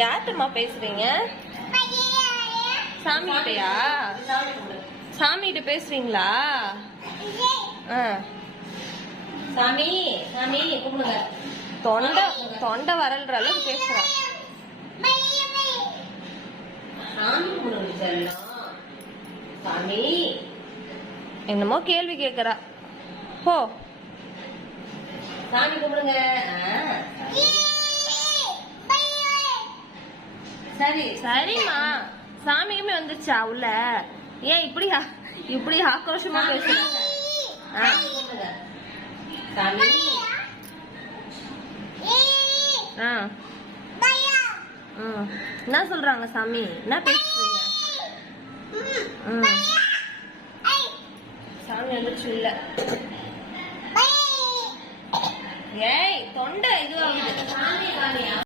யார்கிட்டமா பேசுறீங்க? சாமி கிட்டயா? சாமி கிட்ட பேசுறீங்களா? சாமி சாமி கூப்பிடுங்க. தொண்டை வரல்ற அளவுக்கு பேசுறா. சாமி கூப்பிடுங்க. சாமி என்னமோ கேள்வி கேக்குறா. போ சாமி கூப்பிடுங்க. சரி சரிம்மா. சாமிக்குமே வந்துருச்சா உள்ள? ஏன் இப்படி ஆக்ரோஷமா பேசுற? சாமி என்ன சொல்றாங்க சாமி? என்ன பேசுறீங்க? சாமி வந்துச்சு இல்ல. ஏய் தொண்டை இதுவாகுது. சாமி